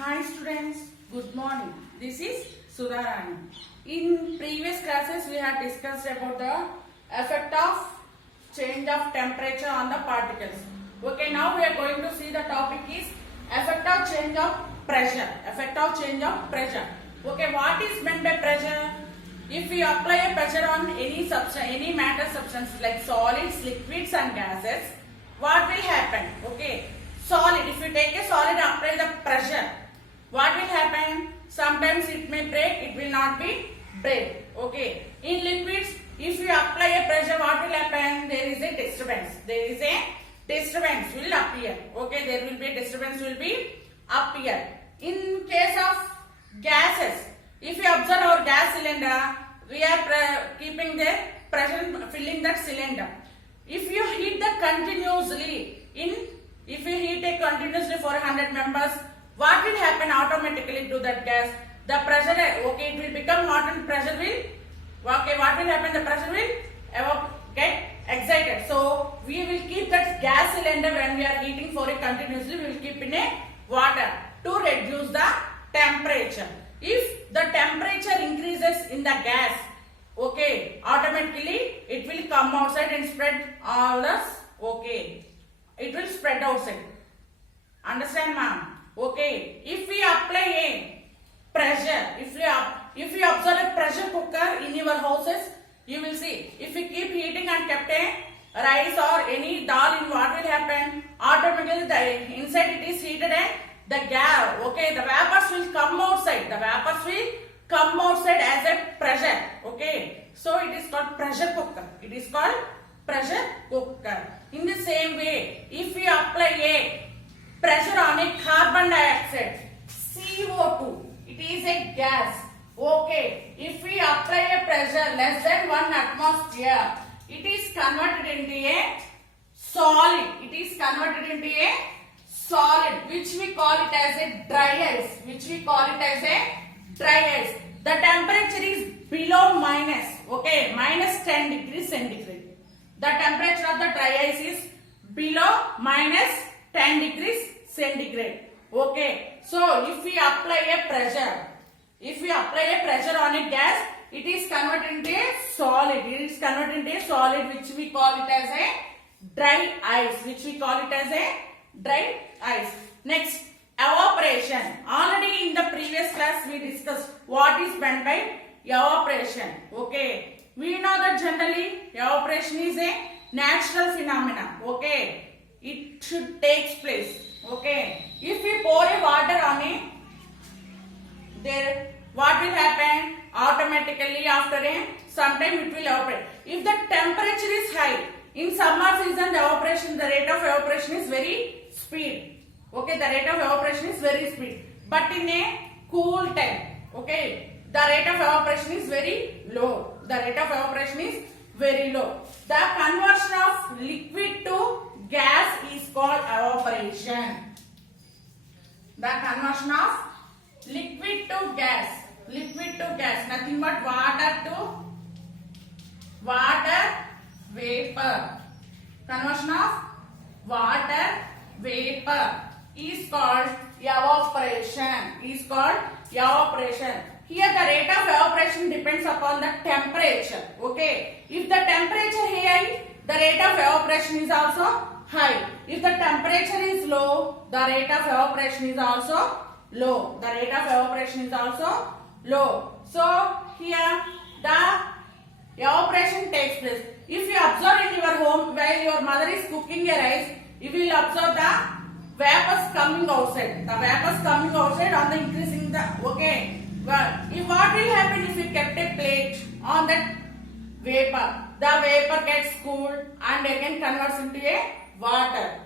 Hi students, good morning. This is Sudharani. In previous classes we had discussed about the effect of change of temperature on the particles. Okay, now we are going to see the topic is effect of change of pressure. Effect of change of pressure. Okay, what is meant by pressure? If we apply a pressure on any substance, any matter substance like solids, liquids and gases, what will happen? Okay, solid, if you take a solid and apply the pressure, what will happen? Sometimes it may break, it will not be break. Okay, in liquids, if you apply a pressure, what will happen? There is a disturbance. There is a disturbance will appear. Okay, there will be a disturbance will be appear. In case of gases, if you observe our gas cylinder, we are keeping the pressure filling that cylinder. If you heat that continuously if you heat it continuously for 100 members, what will happen automatically to that gas? The pressure, okay, it will become hot and pressure will, okay, what will happen? The pressure will get excited. So we will keep that gas cylinder when we are heating for it continuously, we will keep in a water to reduce the temperature. If the temperature increases in the gas, okay, automatically it will come outside and spread all this, okay, it will spread outside. Understand, ma'am? Okay, if we apply a pressure, if you observe a pressure cooker in your houses, you will see, if you keep heating and kept a rice or any dal in, what will happen? Automatically the inside it is heated and the gas, okay, the vapors will come outside. The vapors will come outside as a pressure. Okay, so it is called pressure cooker. It is called pressure cooker. In the same way, if we apply a pressure on a carbon dioxide, CO2, it is a gas. Okay, if we apply a pressure less than 1 atmosphere, it is converted into a solid. It is converted into a solid, which we call it as a dry ice. Which we call it as a dry ice. The temperature is below minus, okay, minus 10 degrees centigrade. The temperature of the dry ice is below minus 10 degrees centigrade. Okay, so if we apply a pressure on a gas, it is converted into a solid. It is converted into a solid, which we call it as a dry ice. Which we call it as a dry ice. Next, evaporation. Already in the previous class we discussed what is meant by evaporation. Okay, we know that generally evaporation is a natural phenomenon. Okay, it should take place. Okay, if we pour a water on it, there what will happen? Automatically after some time it will evaporate. If the temperature is high, in summer season the rate of evaporation is very speed. Okay, the rate of evaporation is very speed. But in a cool time, okay, the rate of evaporation is very low. The rate of evaporation is very low. The conversion of liquid to gas is called evaporation. The conversion of liquid to gas. Liquid to gas, nothing but water vapor. Conversion of water vapor is called evaporation. Is called evaporation. Here the rate of evaporation depends upon the temperature. Okay, if the temperature is high, the rate of evaporation is also high. If the temperature is low, the rate of evaporation is also low. The rate of evaporation is also low. So here the evaporation takes place. If you observe in your home while your mother is cooking a rice, you will observe the vapors coming outside. The vapors coming outside on the increasing the, okay. But if what will happen if you kept a plate on that vapor? The vapor gets cooled and again converts into a water.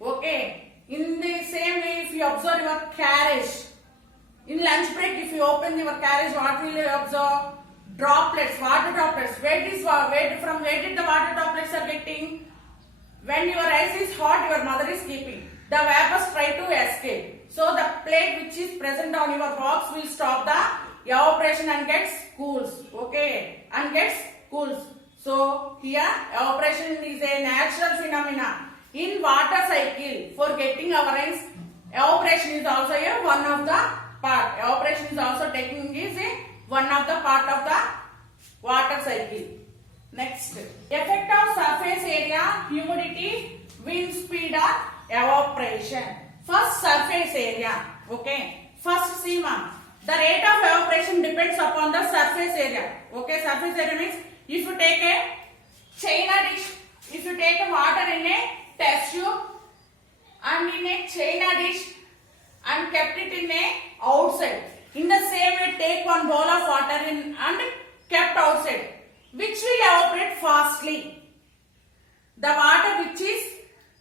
Okay. In the same way, if you observe your carriage, in lunch break, if you open your carriage, what will you observe? Droplets, water droplets. From where did the water droplets are getting? When your rice is hot, your mother is keeping. The vapors try to escape. So the plate which is present on your box will stop the evaporation and gets cools. Okay, and gets cools. So here evaporation is a natural phenomenon in water cycle for getting our rice Evaporation is also a one of the part. Evaporation is also taking is a one of the part of the water cycle. Next, effect of surface area, humidity, wind speed or evaporation. First, surface area. Okay. First, see ma'am. The rate of evaporation depends upon the surface area. Okay. Surface area means if you take a China dish, if you take a water in a test tube and in a China dish and kept it in a outside. In the same way, take one bowl of water in and kept outside. Which will evaporate fastly? The water which is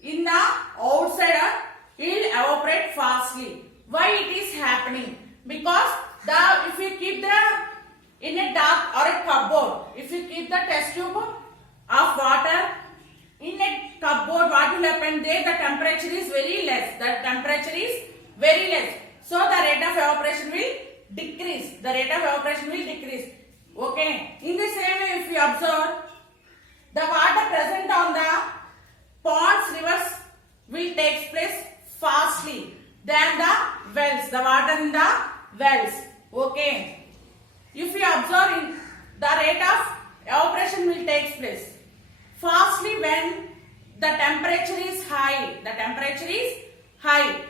in the outside will evaporate fastly. Why it is happening? Because if you keep the in a dark or a cupboard, if you keep the test tube of water in a cupboard, what will happen there? The temperature is very less. The temperature is very less. So the rate of evaporation will decrease. The rate of evaporation will decrease. Okay. In the same way, if you observe, the water present on the ponds, rivers will take place fastly than the wells. The water in the wells. Okay. If you observe, the rate of evaporation will take place fastly when the temperature is high. The temperature is high.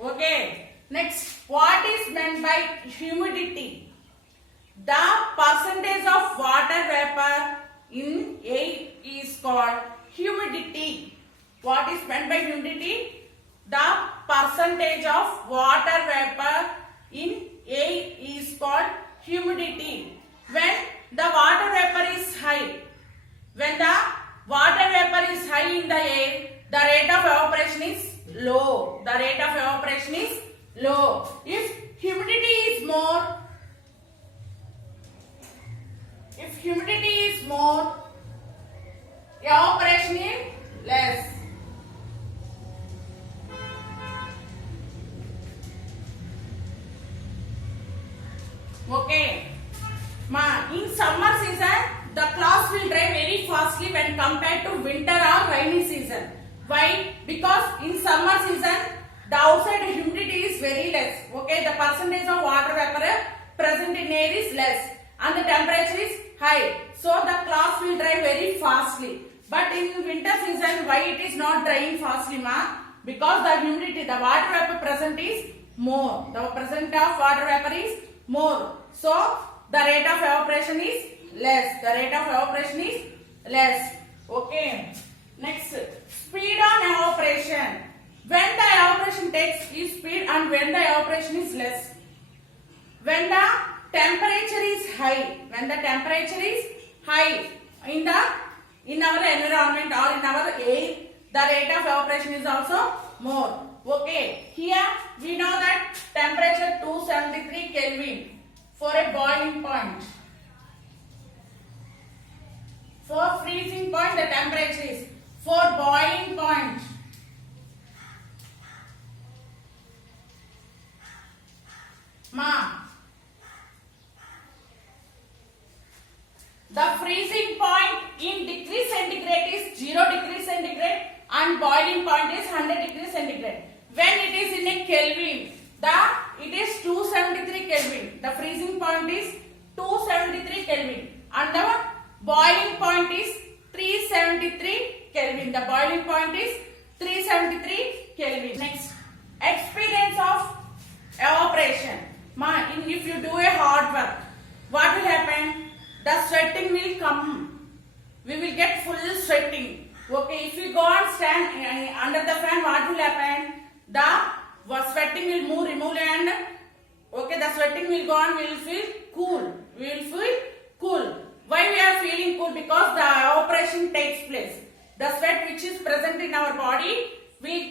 Okay. Next, what is meant by humidity? The percentage of water vapor in air is called humidity. What is meant by humidity? The percentage of water vapor in air is called humidity. When the water vapor is high, when the water vapor is high in the air, the rate of evaporation is low. The rate of evaporation is low. If humidity is more, evaporation is less. Okay. In summer season, the clouds will dry very fastly when compared to winter or rainy season. Why? Because in summer season, the outside humidity is very less. Okay, the percentage of water vapor present in air is less and the temperature is high. So the clouds will dry very fastly. But in winter season, why it is not drying fastly, ma? Because the humidity, the water vapor present is more. The present of water vapor is more. So the rate of evaporation is less. The rate of evaporation is less. Okay. Next, speed on evaporation. When the evaporation takes speed and when the evaporation is less. When the temperature is high. When the temperature is high in our environment or in our air, the rate of evaporation is also more. Okay. Here we know that temperature 273 Kelvin for a boiling point. For freezing point, the temperature is. For boiling point, the freezing point in degree centigrade is 0 degree centigrade and boiling point is 100 degree centigrade. When it is in a Kelvin, it is 273 Kelvin. The freezing point is 273 Kelvin and the boiling point is 373 Kelvin. The boiling point is 373 Kelvin. Next, experience of evaporation. If you do a hard work, what will happen? The sweating will come. We will get full sweating. Okay, if we go and stand under the fan, what will happen? The sweating will remove and okay, the sweating will go and we will feel cool. We will feel cool. Why we are feeling cool? Because the evaporation takes place. The sweat which is present in our body will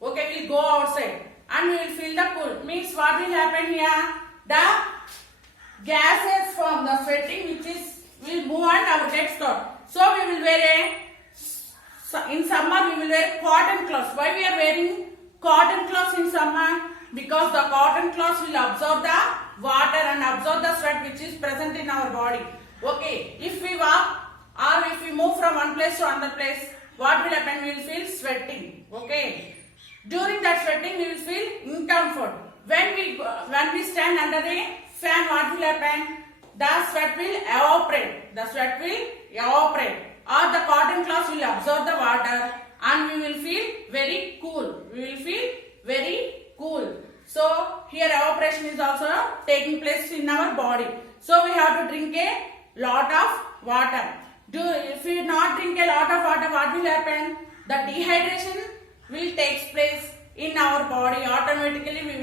will go outside and we will feel the cool. Means what will happen here? The gases from the sweating will move and our get stored. So we will wear in summer we will wear cotton clothes. Why we are wearing cotton clothes in summer? Because the cotton clothes will absorb the water and absorb the sweat which is present in our body. Okay, if we walk or if we move from one place to another place, what will happen? We will feel sweating. Okay, During that sweating, we will feel discomfort. When we stand under the fan, what will happen? The sweat will evaporate. The sweat will evaporate. Or the cotton cloth will absorb the water, and we will feel very cool. We will feel very cool. So here evaporation is also taking place in our body. So we have to drink a lot of water. If we not drink a lot of water, what will happen? The dehydration will take place in our body. Automatically we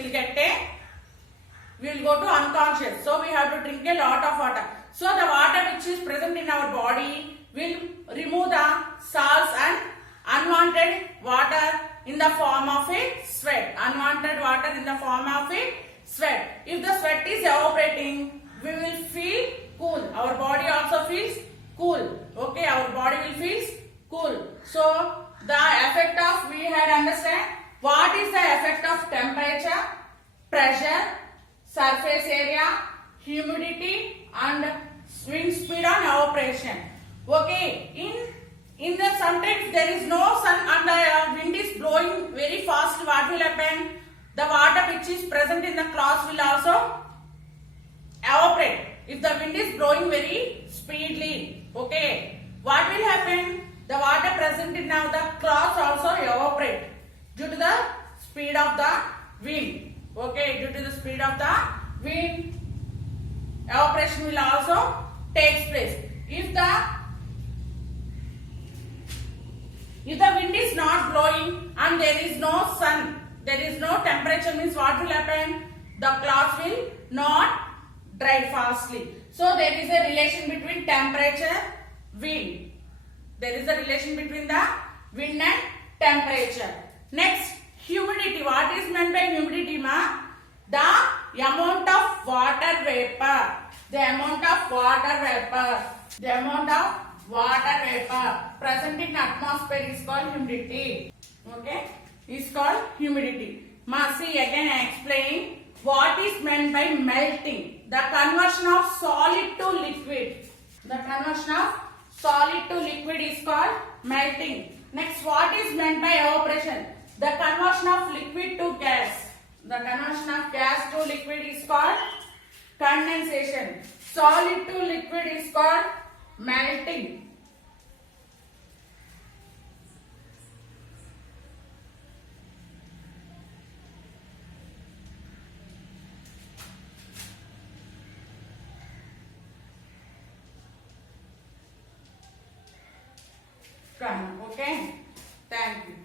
will go to unconscious. So we have to drink a lot of water. So the water which is present in our body will remove the salts and unwanted water in the form of a sweat. Unwanted water in the form of a sweat. If the sweat is evaporating, we will feel cool. Our body also feels cool. Okay, our body will feel cool. So the effect of, we had understand what is the effect of temperature, pressure, surface area, humidity and wind speed on evaporation. Okay, in the sometimes there is no sun and the wind is blowing very fast. What will happen? The water which is present in the cloth will also evaporate. If the wind is blowing very speedily, okay, what will happen? The water present in now the cloth also evaporate due to the speed of the wind. Okay, due to the speed of the wind, evaporation will also take place. If the wind is not blowing and there is no sun, there is no temperature, means what will happen? The cloth will not dry fastly. So there is a relation between temperature, wind. There is a relation between the wind and temperature. Next, humidity. What is meant by humidity, ma? The amount of water vapor. The amount of water vapor. The amount of water vapor present in atmosphere is called humidity. Okay, is called humidity. Ma, see again I explain what is meant by melting. The conversion of solid to liquid. The conversion of solid to liquid is called melting. Next, what is meant by evaporation? The conversion of liquid to gas. The conversion of gas to liquid is called condensation. Solid to liquid is called melting. Okay, thank you.